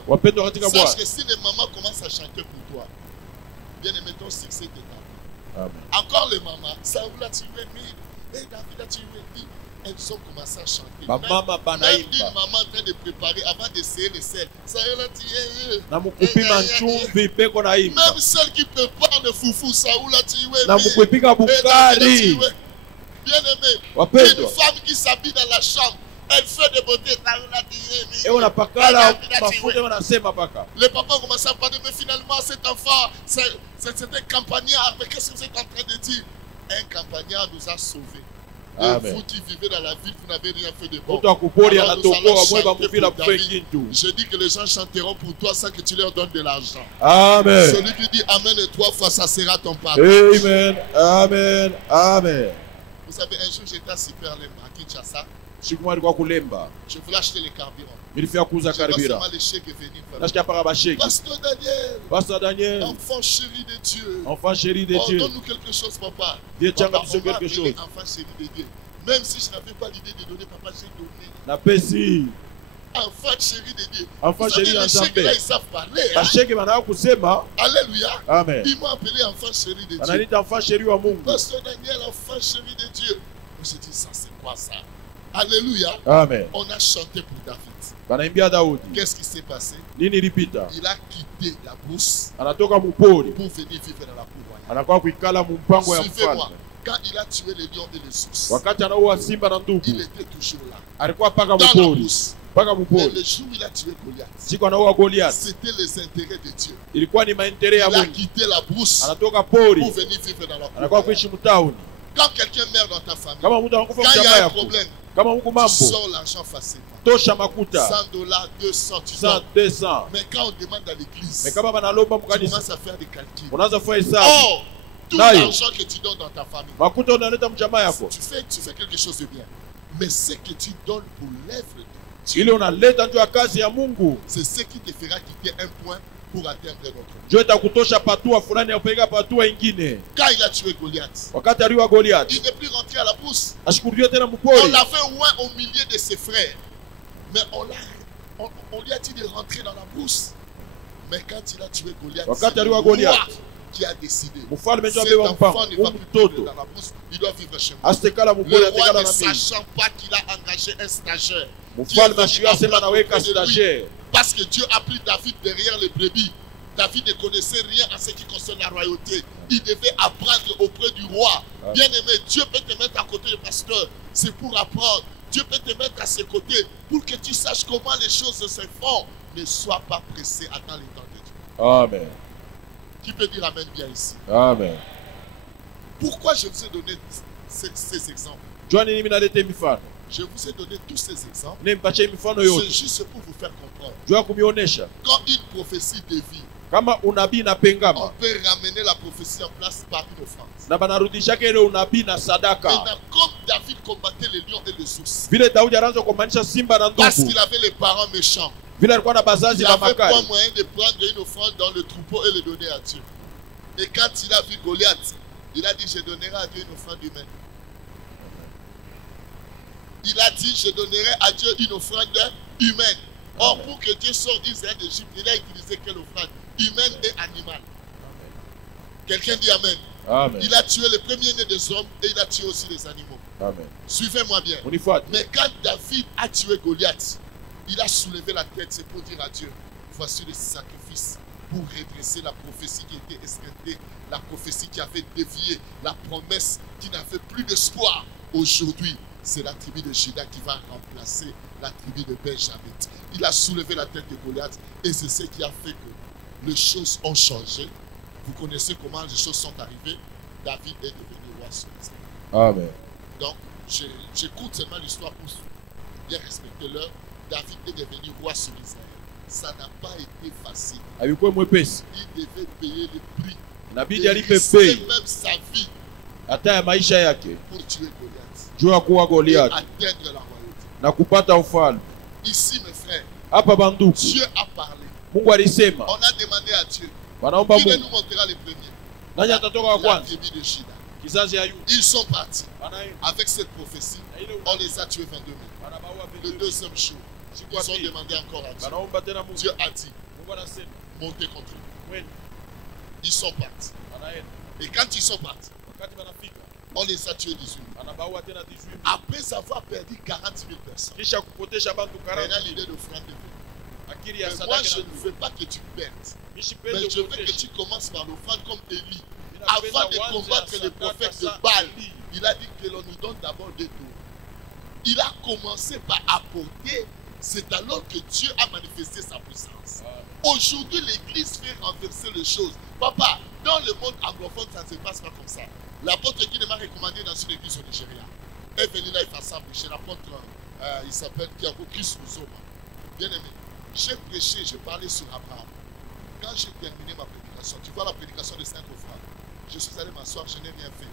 Sache que si les mamans commencent à chanter pour toi, bien aimé, ton succès est là. Encore les mamans, Saoul a tué 1000 et David a tué 1000. Elles ont commencé à chanter. Même une maman en train de préparer avant d'essayer le sel. Saoul a tué. Même celle qui prépare le foufou, Saoul a tué. Bien-aimé, Wapendwa. une femme qui s'habille dans la chambre, elle fait des beautés. Les papas ont commencé à parler, mais finalement, cet enfant, c'est un campagnard. Mais qu'est-ce que vous êtes en train de dire? Un campagnard nous a sauvés. Et vous qui vivez dans la ville, vous n'avez rien fait de bon. Alors nous allons chanter pour David. Je dis que les gens chanteront pour toi sans que tu leur donnes de l'argent. Amen. Celui qui dit Amen et 3 fois, ça sera ton pardon. Amen. Amen. Amen. Vous savez, un jour j'étais à Superlemba, à Kinshasa. Je voulais acheter les carburants. Je vois seulement les chèques venir. Pasteur Daniel, enfant chéri de Dieu. Donne-nous quelque chose, papa. Papa, on m'a appelé enfant chéri de Dieu. Même si je n'avais pas l'idée de donner, papa, j'ai donné. Enfant chéri de Dieu. Vous savez, les chèques là, ils savent parler. Alléluia. Amen. Ils m'ont appelé enfant chéri de Dieu. Pasteur Daniel, enfant chéri de Dieu. J'ai dit, ça c'est quoi ça? Alléluia. Amen. On a chanté pour David. Qu'est-ce qui s'est passé? Il a quitté la bourse pour venir vivre dans la cour royale. Suivez-moi. Quand il a tué les lions et les ours, il était toujours là. Dans la bourse. Mais le jour où il a tué Goliath, c'était les intérêts de Dieu. Il a quitté la bourse pour venir vivre dans la cour royale. Quand quelqu'un meurt dans ta famille, quand il y a un problème, tu sors l'argent facilement. $100, 200, tu sors. Mais quand on demande à l'église, tu commences à faire des calculs. Oh, tout l'argent que tu donnes dans ta famille, tu fais quelque chose de bien. Mais ce que tu donnes pour l'œuvre de Dieu, c'est ce qui te fera quitter un point pour atteindre notre but. Quand il a tué Goliath, il n'est plus rentré à la bourse. On l'avait loin au milieu de ses frères. Mais on lui a dit de rentrer dans la bourse. Mais quand il a tué Goliath, c'est le roi qui a décidé. Cet enfant ne va plus vivre dans la bourse, il doit vivre chez moi. Le roi ne sachant pas qu'il a engagé un stagiaire. Parce que Dieu a pris David derrière les brebis. David ne connaissait rien à ce qui concerne la royauté. Il devait apprendre auprès du roi. Bien-aimé, Dieu peut te mettre à côté du pasteur. C'est pour apprendre. Dieu peut te mettre à ses côtés pour que tu saches comment les choses se font. Ne sois pas pressé, attends le temps de Dieu. Amen. Qui peut dire Amen bien ici? Amen. Pourquoi je vous ai donné ces exemples? Je vous ai donné tous ces exemples. C'est juste pour vous faire comprendre. Quand une prophétie dévie, on peut ramener la prophétie en place par une offrande. Maintenant, comme David combattait les lions et les ours, parce qu'il avait les parents méchants, il n'avait pas moyen de prendre une offrande dans le troupeau et le donner à Dieu. Et quand il a vu Goliath, il a dit, je donnerai à Dieu une offrande humaine. Il a dit, je donnerai à Dieu une offrande humaine. Or, pour que Dieu sorte d'Israël d'Égypte, il a utilisé quelle offrande? Humaine et animale. Quelqu'un dit Amen. Amen. Il a tué le premier-né des hommes et il a tué aussi les animaux. Amen. Suivez-moi bien. Mais quand David a tué Goliath, il a soulevé la tête, c'est pour dire à Dieu, voici le sacrifice pour redresser la prophétie qui était escroquée, la prophétie qui avait dévié, la promesse qui n'avait plus d'espoir. Aujourd'hui, c'est la tribu de Juda qui va remplacer la tribu de Benjamin. Il a soulevé la tête de Goliath et c'est ce qui a fait que les choses ont changé. Vous connaissez comment les choses sont arrivées. David est devenu roi sur Israël. Amen. Donc, j'écoute seulement l'histoire pour bien respecter l'heure. David est devenu roi sur Israël. Ça n'a pas été facile. Il devait payer le prix. Il risquait même sa vie pour tuer Goliath. Et atteindre la royauté. Ici, mes frères, Dieu a parlé. On a demandé à Dieu. Qui nous montrera les premiers? La tribu de Juda. Ils sont partis avec cette prophétie. On les a tués 22 000. Le deuxième jour, ils ont demandé encore à Dieu. Dieu a dit, montez contre eux. Ils sont partis. Et quand ils sont partis, on les a tués 18 000. Après avoir perdu 40 000 personnes, on a l'idée d'offrande de vie. Moi, je ne veux pas que tu perdes. Mais je veux que tu commences par l'offrande comme Élie. Avant de combattre les prophètes de Baal, il a dit que l'on nous donne d'abord des tours. Il a commencé par apporter, c'est alors que Dieu a manifesté sa puissance. Aujourd'hui, l'église fait renverser les choses. Papa, dans le monde anglophone, ça ne se passe pas comme ça. L'apôtre qui m'a recommandé dans une église au Nigeria est venu là, il fait ça chez l'apôtre, il s'appelle Chris Uzoma. Bien aimé, j'ai prêché, j'ai parlé sur Abraham. Quand j'ai terminé ma prédication, tu vois la prédication de Saint-Ophra, je suis allé m'asseoir, je n'ai rien fait.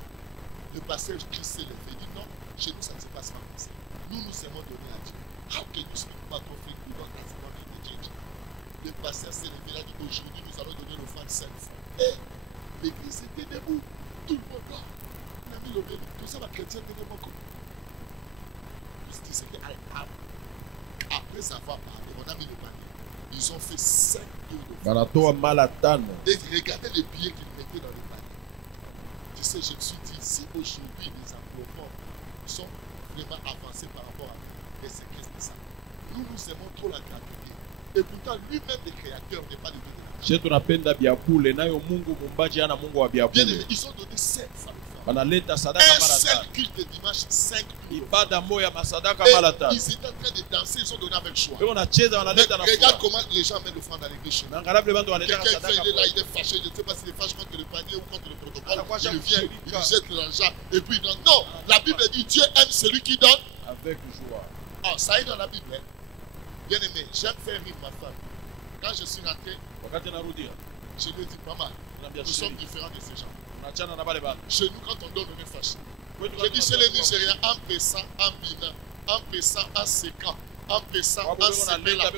Le pasteur Christ s'est levé, il dit non, chez nous ça ne se passe pas comme ça. Nous nous aimons donner à Dieu. How can you speak about offering to God as God in the church? Le pasteur s'est levé, il a dit aujourd'hui nous allons donner l'offrande 5 fois. Et l'église était debout, tout le monde là. On a mis le béni, tout ça va chrétien était debout. Je dis c'est qu'après avoir parlé, on a mis le panier. Ils ont fait 5 tours de Malatano. Et regardez les billets qu'ils mettaient dans le panier. Tu sais, je me suis dit, si aujourd'hui les enveloppements sont vraiment avancés par rapport à nous, et c'est qu'est-ce que ça? Nous aimons trop la gratuité. Et pourtant, lui-même, le créateur, n'est pas le Dieu de la gratuité. Bien aimé, ils ont donné 5 fois. Un seul culte de dimanche, 5 tours. Et ils étaient en train de danser, ils ont donné avec joie. Regarde comment les gens mettent l'offrande dans l'église. Quelqu'un fait, il est là, il est fâché. Je ne sais pas s'il est fâché contre le panier ou contre le protocole. Il vient, il jette l'argent et puis il donne. Non, la Bible dit Dieu aime celui qui donne avec joie. Oh, ça est dans la Bible. Bien aimé, j'aime faire rire ma femme. Quand je suis rentré, je lui ai dit, maman, nous sommes différents de ces gens. Chez nous, quand on donne, on est fâché. Je dis chez les Nigériens, en Pessa, en Bina, en Pessa, en Sécan, en Pessa, en Sebela.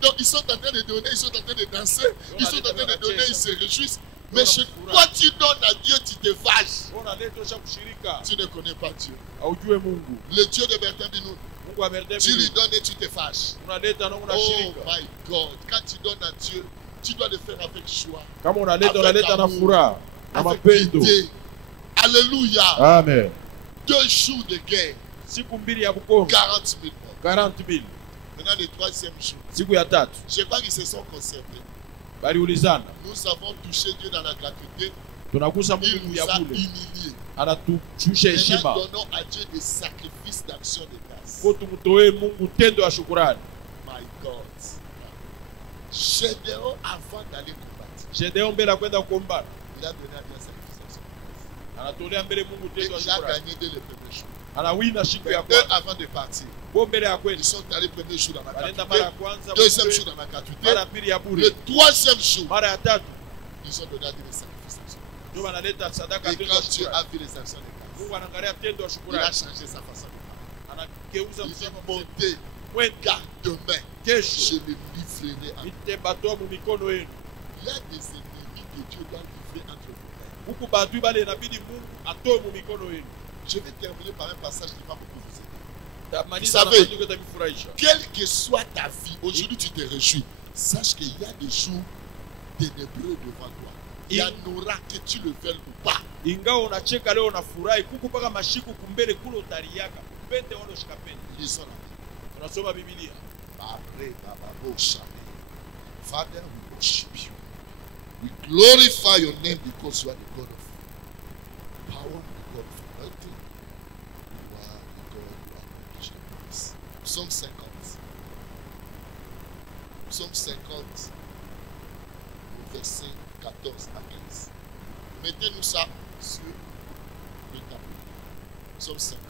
Donc, ils sont en train de donner, ils sont en train de danser, ils sont en train de donner, ils se réjouissent. Mais chez toi, tu donnes à Dieu, tu te fâches. Tu ne connais pas Dieu. Le Dieu de Bertin Binou. Tu lui donnes et tu te fâches. Oh my God. Quand tu donnes à Dieu, tu dois le faire avec joie. Avec amour, avec idée. Alléluia. Amen. 2 jours de guerre. 40 000 morts. 40 000. Maintenant le 3e jour. Je crois qu'ils se sont conservés. Nous avons touché Dieu dans la gratuité. Il nous a humiliés. Maintenant donnons à Dieu des sacrifices d'action de grâce. My God. Gédéon, avant d'aller combattre, il a donné à Dieu un sacrifice d'action de grâce. Et il a gagné dès le premier jour. Eux, avant de partir, ils sont allés le premier jour dans la gratuité, 2e jour dans la gratuité, le 3e jour, ils ont donné à Dieu des sacrifices d'action de grâce. Et quand Dieu a vu les actions de grâce, il a changé sa façon de parler. Il dit montez, car demain, je le livrerai à vous. Il y a des ennemis que Dieu doit livrer entre vos mains. Je vais terminer par un passage qui va beaucoup vous aider. Vous savez, quelle que soit ta vie, aujourd'hui tu te réjouis. Sache qu'il y a des jours ténébreux devant toi. Il y en aura que tu le veuilles ou pas. Lisons la Bible. Father, we worship you. We glorify your name because you are the God of power, the God of authority. You are the God who are omniscient. Psaume 50. Psaume 50, verset 14 à 15. Mettez-nous ça sur le tableau. Psaume 50.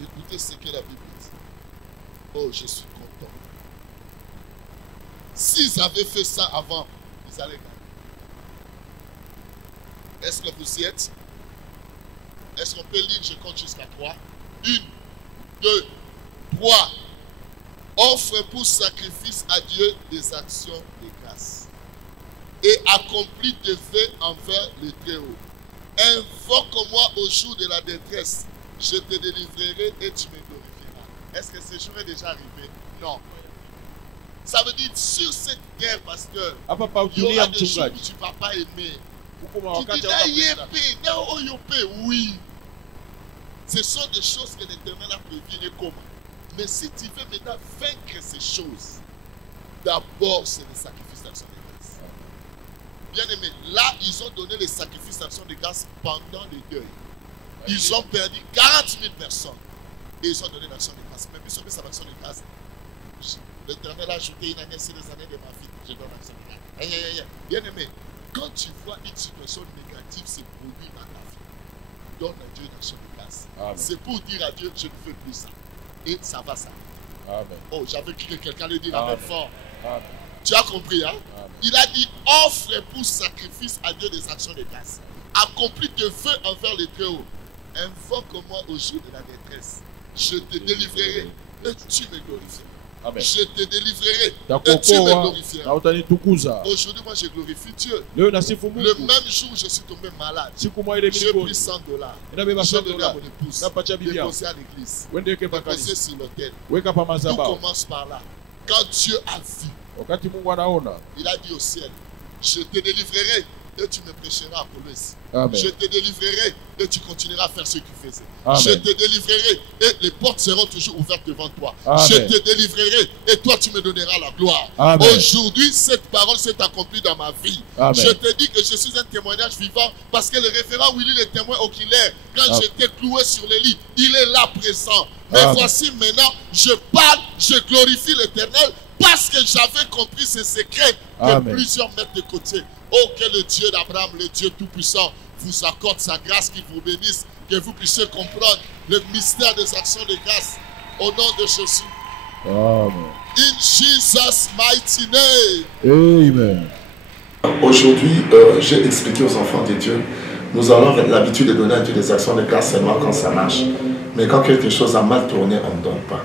Écoutez ce que la Bible dit. Oh, je suis content. S'ils avaient fait ça avant, ils allaient gagner. Est-ce que vous y êtes? Est-ce qu'on peut lire? Je compte jusqu'à 3. 1, 2, 3. Offre pour sacrifice à Dieu des actions de grâce. Et accomplis tes faits envers le Très-Haut. Invoque-moi au jour de la détresse. Je te délivrerai et tu me glorifieras. Est-ce que ce jour est déjà arrivé? Non. Ça veut dire sur cette terre, pasteur, il y aura des jours où tu ne vas pas aimer. Tu dis, oui. Ce sont des choses que l'Éternel a prévues comment. Mais si tu veux maintenant vaincre ces choses, d'abord c'est le sacrifice d'action de grâce. Bien aimé, là, ils ont donné les sacrifices d'action de grâce pendant les deuils. Ils ont perdu 40 000 personnes. Et ils ont donné l'action de grâce. Mais puisque ça l'action de grâce, l'Éternel a ajouté une année sur les années de ma vie. Je donne l'action de grâce. Bien aimé, quand tu vois une situation négative se produire dans ta vie, donne à Dieu l'action de grâce. C'est pour dire à Dieu, je ne veux plus ça. Et ça va s'arrêter. Oh, j'avais cru que quelqu'un le dire avec fort. Amen. Tu as compris, hein? Amen. Il a dit, offre pour sacrifice à Dieu des actions de grâce. Accomplis tes vœux envers les Très-Hauts. Invoque-moi au jour de la détresse. Je te délivrerai et tu me glorifieras. Amen. Je te délivrerai et tu me glorifieras. Aujourd'hui, moi, je glorifie Dieu. Le même jour, je suis tombé malade. J'ai pris $100. J'ai donné à mon épouse. Déposé à l'église. Déposé sur l'autel. Tout commence par là. Quand Dieu a vu, il a dit au ciel, je te délivrerai et tu me prêcheras à Colosse. Je te délivrerai et tu continueras à faire ce que tu faisais. Amen. Je te délivrerai et les portes seront toujours ouvertes devant toi. Amen. Je te délivrerai et toi tu me donneras la gloire. Aujourd'hui, cette parole s'est accomplie dans ma vie. Amen. Je te dis que je suis un témoignage vivant parce que le référent Willy, le témoin oculaire, quand j'étais cloué sur le lit, il est là présent. Mais voici maintenant, je parle, je glorifie l'Éternel parce que j'avais compris ce secret que plusieurs mettent de côté. Oh, que le Dieu d'Abraham, le Dieu Tout-Puissant, vous accorde sa grâce, qu'il vous bénisse, que vous puissiez comprendre le mystère des actions de grâce au nom de Jésus. Amen. In Jesus' mighty name. Amen. Aujourd'hui, j'ai expliqué aux enfants de Dieu, nous avons l'habitude de donner à Dieu des actions de grâce seulement quand ça marche. Mais quand quelque chose a mal tourné, on ne donne pas.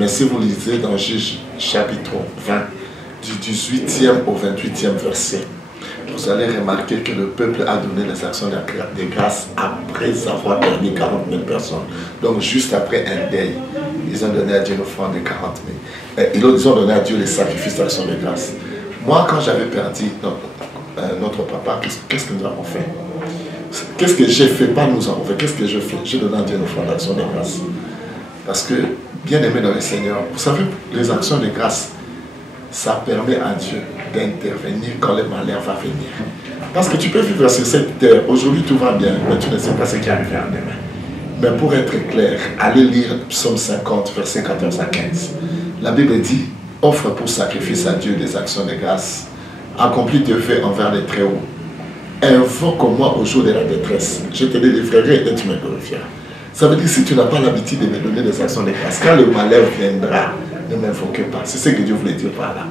Mais si vous lisez dans Juge chapitre 20, du 18e au 28e verset, vous allez remarquer que le peuple a donné les actions de grâce après avoir perdu 40 000 personnes. Donc juste après un deuil, ils ont donné à Dieu une offrande de 40 000. Ils ont donné à Dieu les sacrifices d'action de grâce. Moi, quand j'avais perdu notre papa, qu'est-ce que nous avons fait? Qu'est-ce que j'ai fait? Pas nous avons fait. Qu'est-ce que je fais? J'ai donné à Dieu une offrande d'action de grâce. Parce que, bien aimé dans le Seigneur, vous savez, les actions de grâce, ça permet à Dieu d'intervenir quand le malheur va venir. Parce que tu peux vivre sur cette terre, aujourd'hui tout va bien, mais tu ne sais pas ce qui arrivera demain. Mais pour être clair, allez lire Psaume 50, versets 14 à 15. La Bible dit, offre pour sacrifice à Dieu des actions de grâce, accomplis tes vœux envers les Très-Hauts. Invoque-moi au jour de la détresse, je te délivrerai et tu me glorifieras. Ça veut dire si tu n'as pas l'habitude de me donner des actions de grâce, quand le malheur viendra, ne m'invoquez pas. C'est ce que Dieu voulait dire par là.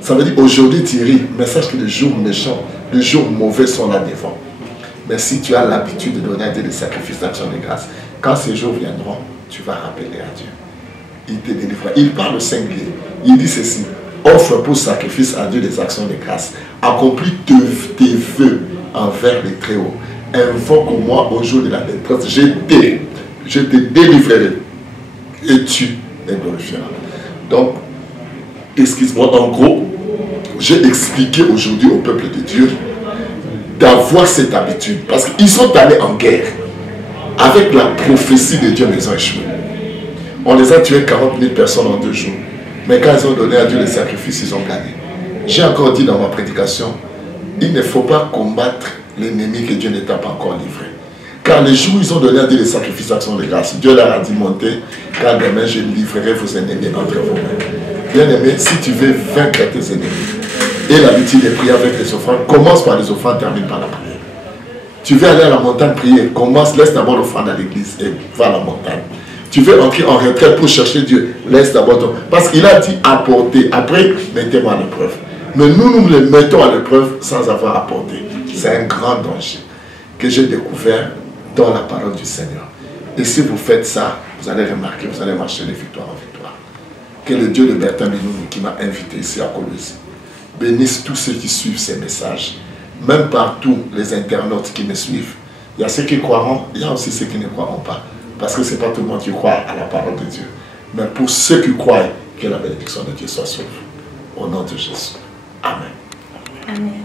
Ça veut dire aujourd'hui Thierry, mais sache que les jours méchants, les jours mauvais sont là devant. Mais si tu as l'habitude de donner à Dieu des sacrifices d'action de grâce, quand ces jours viendront, tu vas rappeler à Dieu. Il te délivrera. Il parle au singulier. Il dit ceci, offre pour sacrifice à Dieu des actions de grâce. Accomplis tes vœux envers les Très-Hauts. Invoque-moi au jour de la détresse. Je te délivrerai et tu me glorifieras. Donc, excuse-moi, en gros, j'ai expliqué aujourd'hui au peuple de Dieu d'avoir cette habitude. Parce qu'ils sont allés en guerre. Avec la prophétie de Dieu, ils ont échoué. On les a tués 40 000 personnes en 2 jours. Mais quand ils ont donné à Dieu les sacrifices, ils ont gagné. J'ai encore dit dans ma prédication, il ne faut pas combattre l'ennemi que Dieu ne t'a pas encore livré. Car les jours où ils ont donné à Dieu les sacrifices d'action de grâce, Dieu leur a dit montez, car demain je livrerai vos ennemis entre vos mains. Bien aimé, si tu veux vaincre tes ennemis, et l'habitude de prier avec les offrandes, commence par les offrandes, termine par la prière. Tu veux aller à la montagne prier, commence, laisse d'abord l'offrande à l'église et va à la montagne. Tu veux entrer en retraite pour chercher Dieu, laisse d'abord ton... Parce qu'il a dit apporter, après mettez-moi à l'épreuve. Mais nous le mettons à l'épreuve sans avoir apporté. C'est un grand danger que j'ai découvert dans la parole du Seigneur. Et si vous faites ça, vous allez remarquer, vous allez marcher de victoire en victoire. Que le Dieu de Bertin Binouni qui m'a invité ici à Colosse bénisse tous ceux qui suivent ces messages, même partout les internautes qui me suivent. Il y a ceux qui croiront, il y a aussi ceux qui ne croiront pas. Parce que ce n'est pas tout le monde qui croit à la parole de Dieu. Mais pour ceux qui croient, que la bénédiction de Dieu soit sur vous. Au nom de Jésus. Amen. Amen.